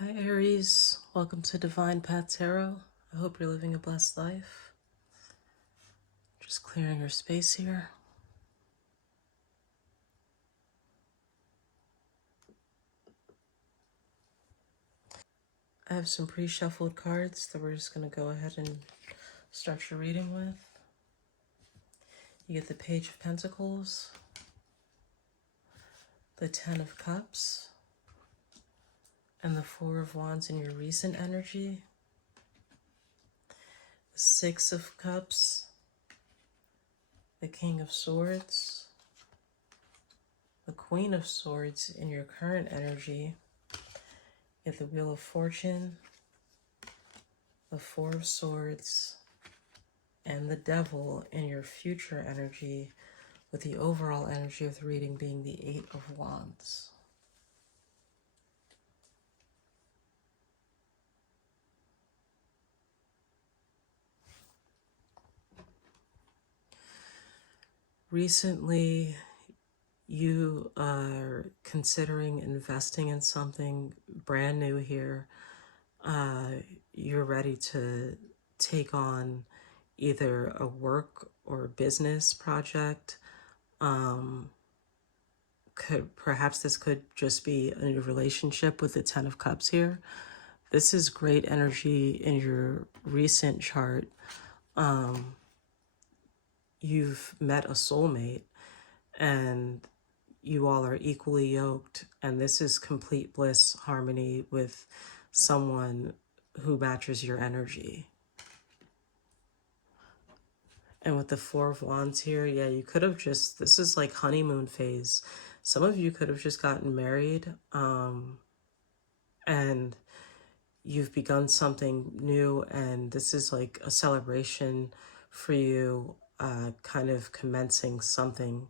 Hi Aries, welcome to Divine Path Tarot. I hope you're living a blessed life. Just clearing your space here. I have some pre-shuffled cards that we're just going to go ahead and start your reading with. You get the Page of Pentacles, the Ten of Cups, and the Four of Wands in your recent energy, the Six of Cups, the King of Swords, the Queen of Swords in your current energy. You get the Wheel of Fortune, the Four of Swords, and the Devil in your future energy, with the overall energy of the reading being the Eight of Wands. Recently, you are considering investing in something brand new here. You're ready to take on either a work or business project. Perhaps this could just be a new relationship with the Ten of Cups here. This is great energy in your recent chart. You've met a soulmate and you all are equally yoked, and this is complete bliss, harmony with someone who matches your energy. And with the Four of Wands here, yeah, you could have just, this is like honeymoon phase. Some of you could have just gotten married, and you've begun something new, and this is like a celebration for you, kind of commencing something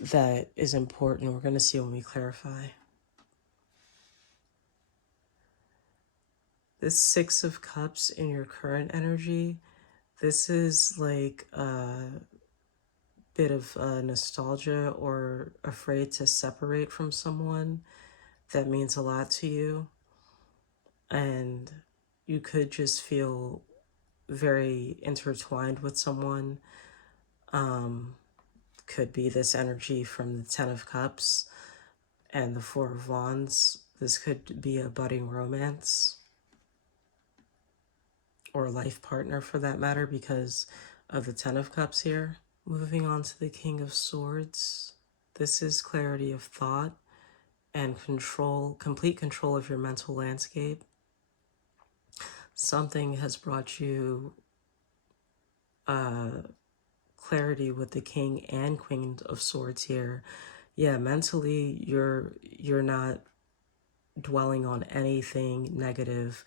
that is important. We're going to see when we clarify. This Six of Cups in your current energy, this is like a bit of nostalgia or afraid to separate from someone that means a lot to you. And you could just feel very intertwined with someone. Could be this energy from the Ten of Cups and the Four of Wands. This could be a budding romance or a life partner for that matter, because of the Ten of Cups here. Moving on to the King of Swords. This is clarity of thought and control, complete control of your mental landscape. Something has brought you clarity with the King and Queen of Swords here. Yeah, mentally you're not dwelling on anything negative,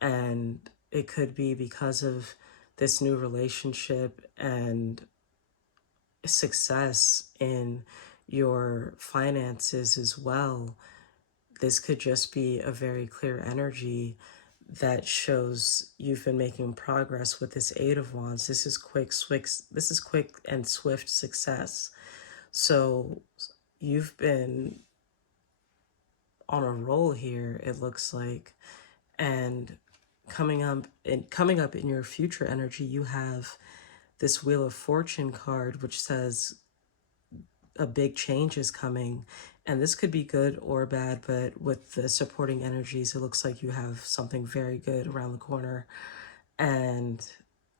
and it could be because of this new relationship and success in your finances as well. This could just be a very clear energy that shows you've been making progress with this Eight of Wands. This is quick and swift success. So you've been on a roll here, it looks like. And coming up in your future energy, you have this Wheel of Fortune card, which says a big change is coming. And this could be good or bad, but with the supporting energies, it looks like you have something very good around the corner. And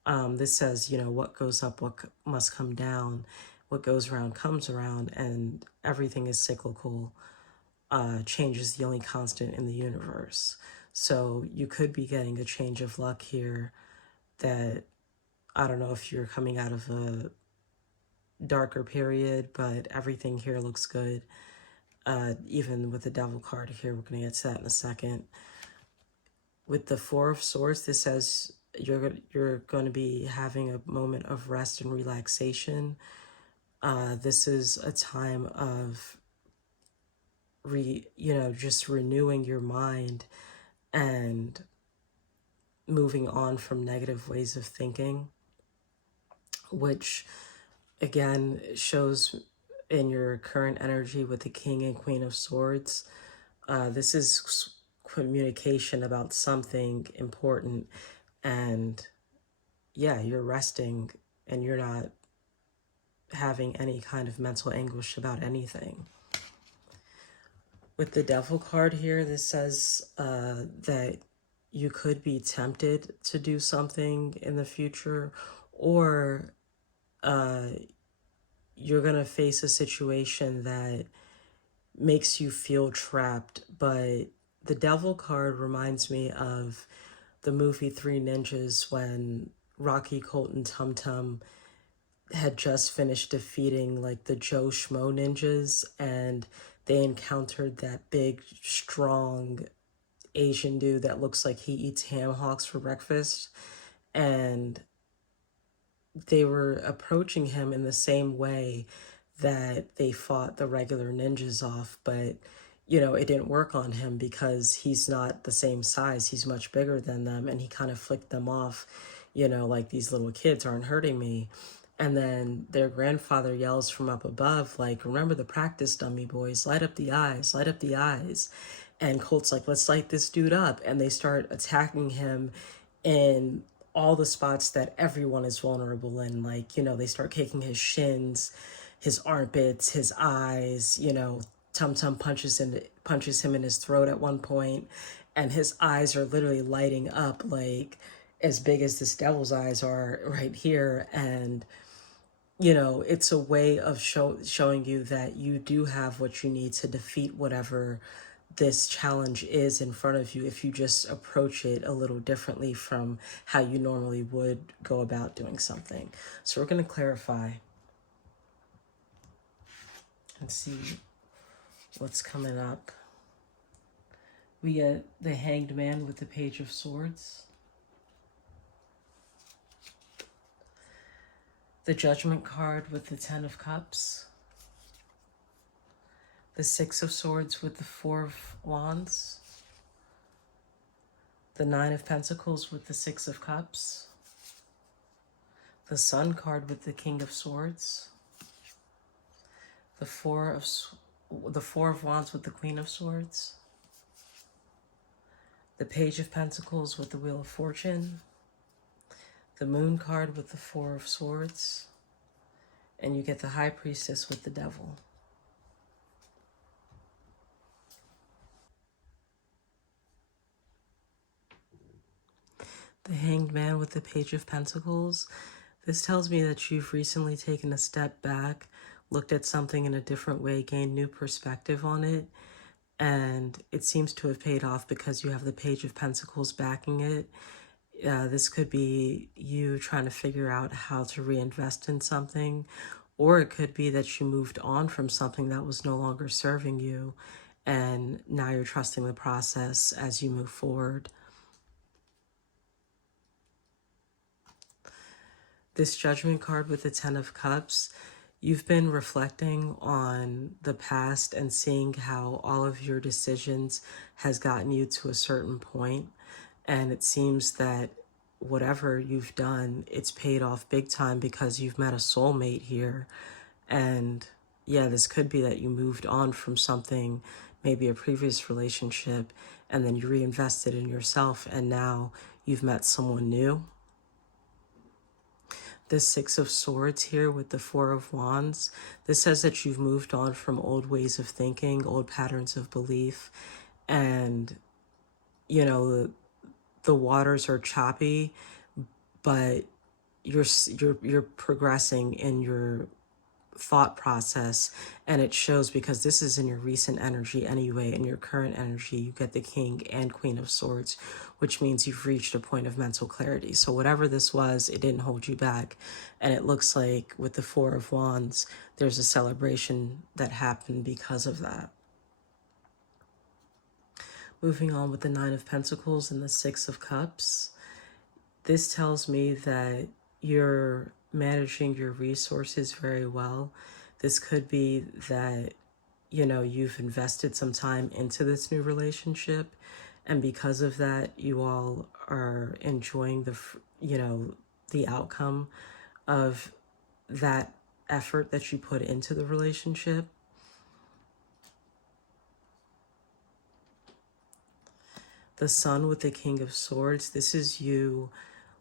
this says, you know, what goes up, what must come down, what goes around comes around, and everything is cyclical. Change is the only constant in the universe. So you could be getting a change of luck here that, I don't know if you're coming out of a darker period, but everything here looks good. Even with the Devil card here, we're going to get to that in a second. With the Four of Swords, this says you're going to be having a moment of rest and relaxation. This is a time of just renewing your mind and moving on from negative ways of thinking, which again shows in your current energy with the King and Queen of Swords. This is communication about something important, and yeah, you're resting and you're not having any kind of mental anguish about anything. With the Devil card here, this says that you could be tempted to do something in the future, or you're going to face a situation that makes you feel trapped. But the Devil card reminds me of the movie Three Ninjas, when Rocky, Colt, and Tum Tum had just finished defeating like the Joe Schmo ninjas, and they encountered that big, strong Asian dude that looks like he eats ham hocks for breakfast. And they were approaching him in the same way that they fought the regular ninjas off, but you know, it didn't work on him because he's not the same size. He's much bigger than them, and he kind of flicked them off, you know, like, these little kids aren't hurting me. And then their grandfather yells from up above, like, remember the practice, dummy boys, light up the eyes, light up the eyes. And Colt's like, let's light this dude up. And they start attacking him in all the spots that everyone is vulnerable in. Like, you know, they start kicking his shins, his armpits, his eyes. You know, Tum Tum punches him in his throat at one point, and his eyes are literally lighting up, like as big as this devil's eyes are right here. And you know, it's a way of showing you that you do have what you need to defeat whatever this challenge is in front of you, if you just approach it a little differently from how you normally would go about doing something. So we're going to clarify and see what's coming up. We get the Hanged Man with the Page of Swords, the Judgment card with the Ten of Cups, the Six of Swords with the Four of Wands, the Nine of Pentacles with the Six of Cups, the Sun card with the King of Swords, the Four of Wands with the Queen of Swords, the Page of Pentacles with the Wheel of Fortune, the Moon card with the Four of Swords, and you get the High Priestess with the Devil. The Hanged Man with the Page of Pentacles. This tells me that you've recently taken a step back, looked at something in a different way, gained new perspective on it, and it seems to have paid off because you have the Page of Pentacles backing it. This could be you trying to figure out how to reinvest in something, or it could be that you moved on from something that was no longer serving you, and now you're trusting the process as you move forward. This Judgment card with the Ten of Cups, you've been reflecting on the past and seeing how all of your decisions has gotten you to a certain point. And it seems that whatever you've done, it's paid off big time because you've met a soulmate here. And yeah, this could be that you moved on from something, maybe a previous relationship, and then you reinvested in yourself, and now you've met someone new. The Six of Swords here with the Four of Wands. This says that you've moved on from old ways of thinking, old patterns of belief, and you know, the waters are choppy, but you're progressing in your thought process, and it shows because this is in your recent energy anyway. In your current energy, you get the King and Queen of Swords, which means you've reached a point of mental clarity. So whatever this was, it didn't hold you back. And it looks like with the Four of Wands, there's a celebration that happened because of that. Moving on with the Nine of Pentacles and the Six of Cups. This tells me that you're managing your resources very well. This could be that, you know, you've invested some time into this new relationship, and because of that, you all are enjoying the, you know, the outcome of that effort that you put into the relationship. The Sun with the King of Swords, this is you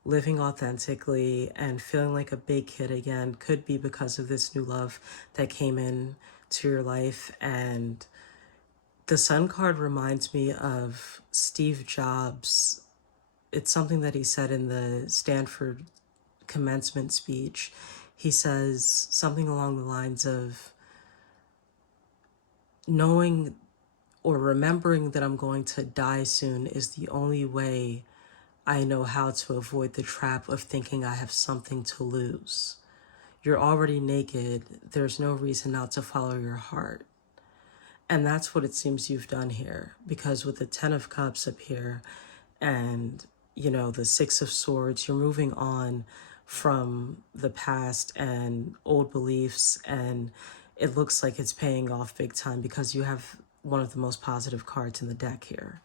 living authentically and feeling like a big kid again. Could be because of this new love that came in to your life. And the Sun card reminds me of Steve Jobs. It's something that he said in the Stanford commencement speech. He says something along the lines of knowing or remembering that I'm going to die soon is the only way I know how to avoid the trap of thinking I have something to lose. You're already naked. There's no reason not to follow your heart. And that's what it seems you've done here, because with the Ten of Cups up here and, you know, the Six of Swords, you're moving on from the past and old beliefs, and it looks like it's paying off big time because you have one of the most positive cards in the deck here.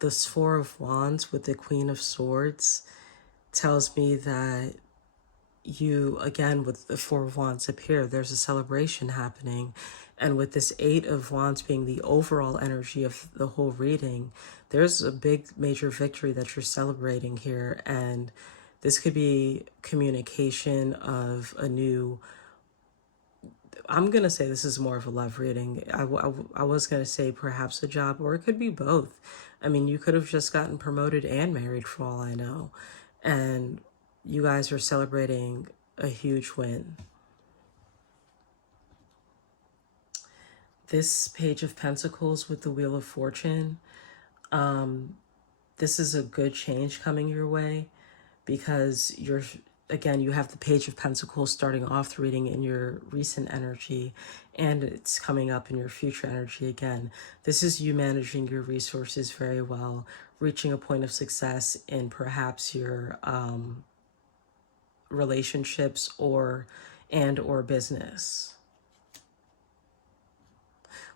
The Four of Wands with the Queen of Swords tells me that you, again, with the Four of Wands up here, there's a celebration happening. And with this Eight of Wands being the overall energy of the whole reading, there's a big major victory that you're celebrating here. And this could be communication of a new, I'm going to say this is more of a love reading. I was going to say perhaps a job, or it could be both. I mean, you could have just gotten promoted and married for all I know. And you guys are celebrating a huge win. This Page of Pentacles with the Wheel of Fortune, this is a good change coming your way, because you're, again, you have the Page of Pentacles starting off the reading in your recent energy, and it's coming up in your future energy again. This is you managing your resources very well, reaching a point of success in perhaps your relationships or business.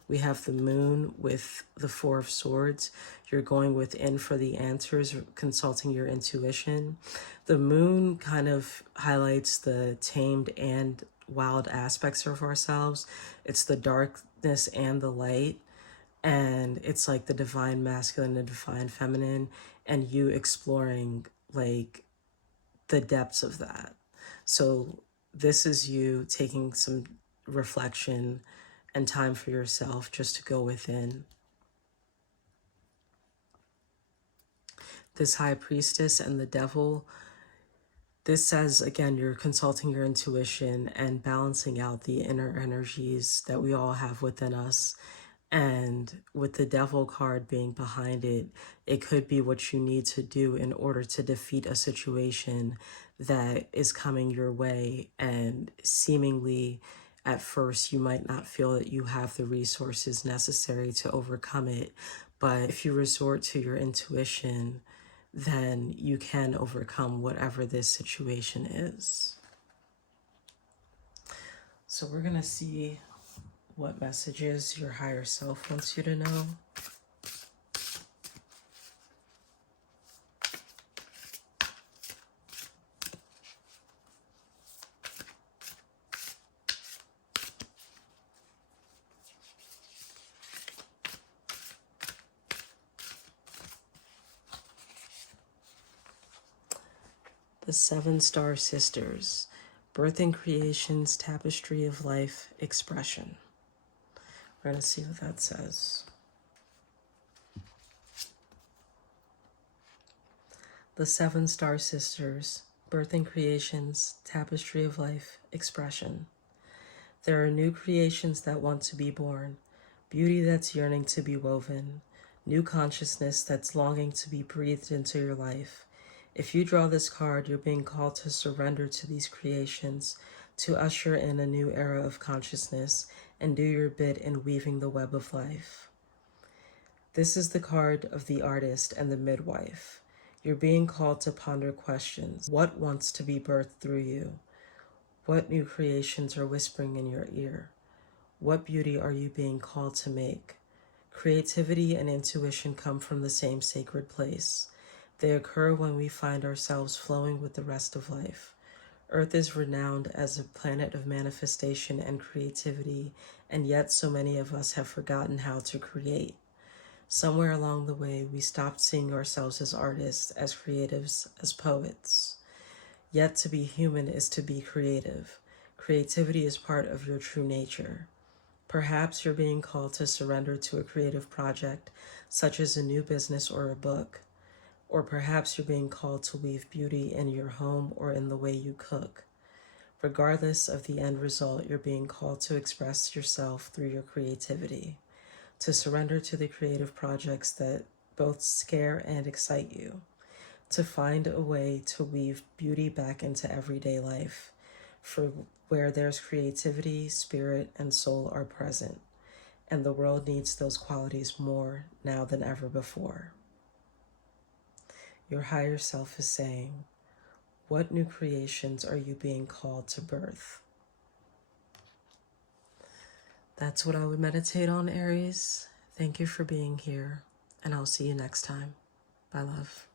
We have the Moon with the Four of Swords. You're going within for the answers, consulting your intuition. The Moon kind of highlights the tamed and wild aspects of ourselves. It's the darkness and the light. And it's like the divine masculine and divine feminine, and you exploring like the depths of that. So this is you taking some reflection and time for yourself just to go within. This High Priestess and the Devil, this says, again, you're consulting your intuition and balancing out the inner energies that we all have within us. And with the Devil card being behind it, it could be what you need to do in order to defeat a situation that is coming your way. And seemingly, at first, you might not feel that you have the resources necessary to overcome it. But if you resort to your intuition, then you can overcome whatever this situation is. So we're going to see what messages your higher self wants you to know. The Seven Star Sisters, Birth and Creation's Tapestry of Life Expression. We're going to see what that says. The Seven Star Sisters, Birth and Creation's Tapestry of Life Expression. There are new creations that want to be born, beauty that's yearning to be woven, new consciousness that's longing to be breathed into your life. If you draw this card, you're being called to surrender to these creations, to usher in a new era of consciousness and do your bit in weaving the web of life. This is the card of the artist and the midwife. You're being called to ponder questions. What wants to be birthed through you? What new creations are whispering in your ear? What beauty are you being called to make? Creativity and intuition come from the same sacred place. They occur when we find ourselves flowing with the rest of life. Earth is renowned as a planet of manifestation and creativity, And yet so many of us have forgotten how to create. Somewhere along the way, we stopped seeing ourselves as artists, as creatives, as poets. Yet to be human is to be creative. Creativity is part of your true nature. Perhaps you're being called to surrender to a creative project, such as a new business or a book. Or perhaps you're being called to weave beauty in your home or in the way you cook. Regardless of the end result, you're being called to express yourself through your creativity, to surrender to the creative projects that both scare and excite you, to find a way to weave beauty back into everyday life, for where there's creativity, spirit, and soul are present, and the world needs those qualities more now than ever before. Your higher self is saying, what new creations are you being called to birth? That's what I would meditate on, Aries. Thank you for being here, and I'll see you next time. Bye, love.